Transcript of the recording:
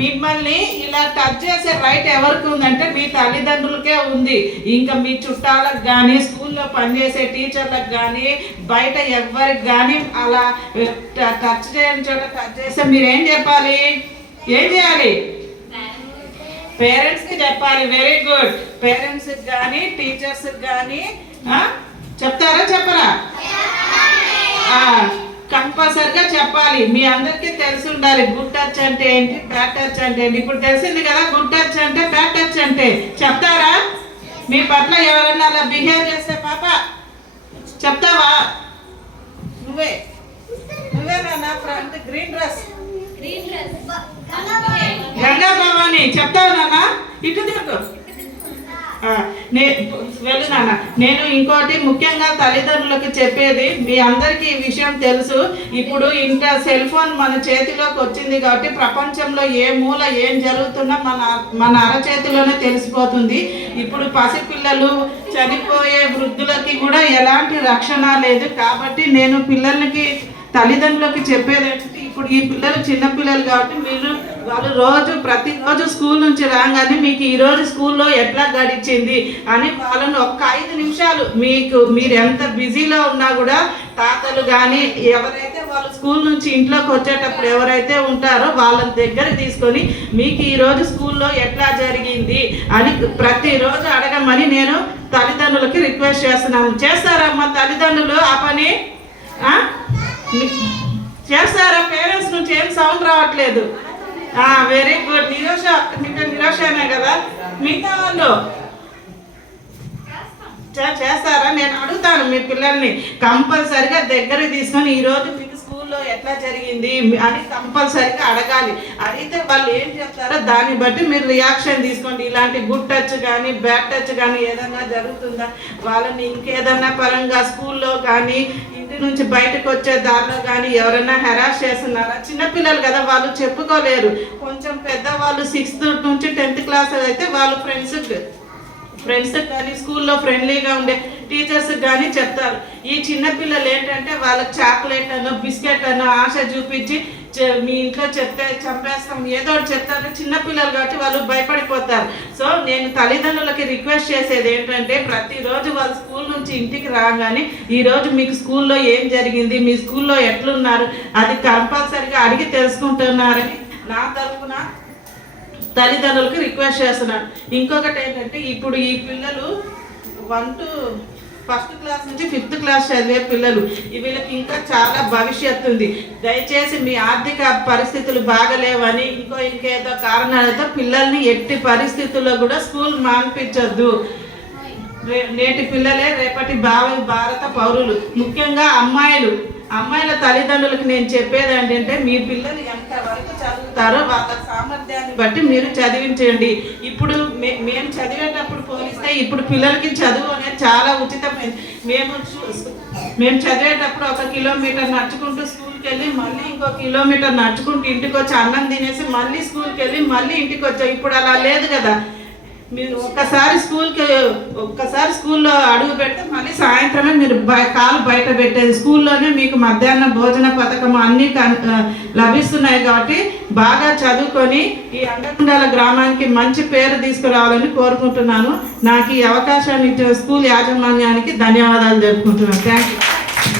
మిమ్మల్ని ఇలా టచ్ చేసే రైట్ ఎవరికి ఉందంటే మీ తల్లిదండ్రులకే ఉంది. ఇంకా మీ చుట్టాలకు కానీ, స్కూల్లో పనిచేసే టీచర్లకు కానీ, బయట ఎవరికి కానీ అలా టచ్ చేయని చోట టచ్ చేస్తే మీరు ఏం చెప్పాలి? ఏం చేయాలి? పేరెంట్స్కి చెప్పాలి. Very good. పేరెంట్స్కి కానీ, టీచర్స్కి కానీ చెప్తారా చెప్పరా? కంపల్సరిగా చెప్పాలి. మీ అందరికీ తెలిసి ఉండాలి గుడ్ టచ్ అంటే ఏంటి, బ్యాడ్ టచ్ అంటే ఏంటి. ఇప్పుడు తెలిసింది కదా గుడ్ టచ్ అంటే, బ్యాడ్ టచ్ అంటే. చెప్తారా? మీ పట్ల ఎవరన్నా అలా బిహేవ్ చేస్తే పాప చెప్తావా? నువ్వేనా నా friend green dress Ganga Bhavani చెప్తావు నాన్న? ఇటు తిరుగు. వెళ్ళు నాన్న. నేను ఇంకోటి ముఖ్యంగా తల్లిదండ్రులకు చెప్పేది, మీ అందరికీ ఈ విషయం తెలుసు. ఇప్పుడు ఇంత సెల్ ఫోన్ మన చేతిలోకి వచ్చింది కాబట్టి ప్రపంచంలో ఏ మూల ఏం జరుగుతున్నా మన అరచేతిలోనే తెలిసిపోతుంది. ఇప్పుడు పసిపిల్లలు, చనిపోయే వృద్ధులకి కూడా ఎలాంటి రక్షణ లేదు. కాబట్టి నేను పిల్లలకి, తల్లిదండ్రులకి చెప్పేదంటే, ఇప్పుడు ఈ పిల్లలు చిన్నపిల్లలు కాబట్టి వాళ్ళు ప్రతిరోజు స్కూల్ నుంచి రాగానే మీకు ఈరోజు స్కూల్లో ఎట్లా గడిచింది అని వాళ్ళని ఒక్క 5 నిమిషాలు, మీరు ఎంత బిజీలో ఉన్నా కూడా తాతలు కానీ ఎవరైతే వాళ్ళు స్కూల్ నుంచి ఇంట్లోకి వచ్చేటప్పుడు ఎవరైతే ఉంటారో వాళ్ళని దగ్గర తీసుకొని మీకు ఈరోజు స్కూల్లో ఎట్లా జరిగింది అని ప్రతిరోజు అడగమని నేను తల్లిదండ్రులకి రిక్వెస్ట్ చేస్తున్నాను. చేస్తారమ్మా తల్లిదండ్రులు ఆ పని? చేస్తారా? పేరెంట్స్ నుంచి ఏం సౌండ్ రావట్లేదు. Very good. నిరోషనే కదా మిగతా వాళ్ళు చేస్తారా? నేను అడుగుతాను మీ పిల్లల్ని కంపల్సరిగా దగ్గర తీసుకొని ఈరోజు మీకు స్కూల్లో ఎట్లా జరిగింది అని కంపల్సరిగా అడగాలి. అడిగితే వాళ్ళు ఏం చెప్తారో దాన్ని బట్టి మీరు రియాక్షన్ తీసుకోండి. ఇలాంటి గుడ్ టచ్ కానీ, బ్యాడ్ టచ్ కానీ ఏదైనా జరుగుతుందా, వాళ్ళని ఇంకేదన్నా పరంగా స్కూల్లో కానీ, ఇంటి నుంచి బయటకు వచ్చే దారిలో కానీ ఎవరైనా హెరాస్ చేస్తున్నారా? చిన్నపిల్లలు కదా, వాళ్ళు చెప్పుకోలేరు. కొంచెం పెద్దవాళ్ళు 6th నుంచి 10th క్లాస్ అయితే వాళ్ళు ఫ్రెండ్స్ కానీ, స్కూల్లో ఫ్రెండ్లీగా ఉండే టీచర్స్ కానీ చెప్తారు. ఈ చిన్నపిల్లలు ఏంటంటే వాళ్ళకి చాక్లెట్ అనో, బిస్కెట్ అనో ఆశ చూపించి మీ ఇంట్లో చెప్తే చంపేస్తాం ఏదో ఒకటి చెప్తారు. చిన్నపిల్లలు కాబట్టి వాళ్ళు భయపడిపోతారు. సో నేను తల్లిదండ్రులకి రిక్వెస్ట్ చేసేది ఏంటంటే, ప్రతిరోజు వాళ్ళు స్కూల్ నుంచి ఇంటికి రాగానే ఈరోజు మీకు స్కూల్లో ఏం జరిగింది, మీ స్కూల్లో ఎట్లున్నారు అది కంపల్సరిగా అడిగి తెలుసుకుంటున్నారని నా తరఫున తల్లిదండ్రులకి రిక్వెస్ట్ చేస్తున్నాను. ఇంకొకటి ఏంటంటే, ఇప్పుడు ఈ పిల్లలు 1st క్లాస్ నుంచి 5th క్లాస్ చదివే పిల్లలు, వీళ్ళకి ఇంకా చాలా భవిష్యత్తు ఉంది. దయచేసి మీ ఆర్థిక పరిస్థితులు బాగలేవని ఇంకేదో కారణాలతో పిల్లల్ని ఎట్టి పరిస్థితుల్లో కూడా స్కూల్ మాన్పించొద్దు. నేటి పిల్లలే రేపటి భారత పౌరులు. ముఖ్యంగా అమ్మాయిల తల్లిదండ్రులకు నేను చెప్పేది ఏంటంటే, మీ పిల్లలు ఎంతవరకు చదువుతారో వాళ్ళ సామర్థ్యాన్ని బట్టి మీరు చదివించండి. ఇప్పుడు మేము చదివేటప్పుడు పోలిస్తే ఇప్పుడు పిల్లలకి చదువు అనేది చాలా ఉచితమైంది. మేము చదివేటప్పుడు 1 కిలోమీటర్ నడుచుకుంటూ స్కూల్కి వెళ్ళి మళ్ళీ ఇంకో కిలోమీటర్ నడుచుకుంటూ ఇంటికి వచ్చి అన్నం తినేసి మళ్ళీ స్కూల్కి వెళ్ళి మళ్ళీ ఇంటికి వచ్చాం. ఇప్పుడు అలా లేదు కదా. మీరు ఒక్కసారి స్కూల్లో అడుగు పెడితే మళ్ళీ సాయంత్రమే మీరు కాలు బయట పెట్టేది. స్కూల్లోనే మీకు మధ్యాహ్న భోజన పథకం అన్నీ లభిస్తున్నాయి. కాబట్టి బాగా చదువుకొని ఈ అండకుండాల గ్రామానికి మంచి పేరు తీసుకురావాలని కోరుకుంటున్నాను. నాకు ఈ అవకాశాన్ని ఇచ్చిన స్కూల్ యాజమాన్యానికి ధన్యవాదాలు తెలుపుకుంటున్నాను. Thank you.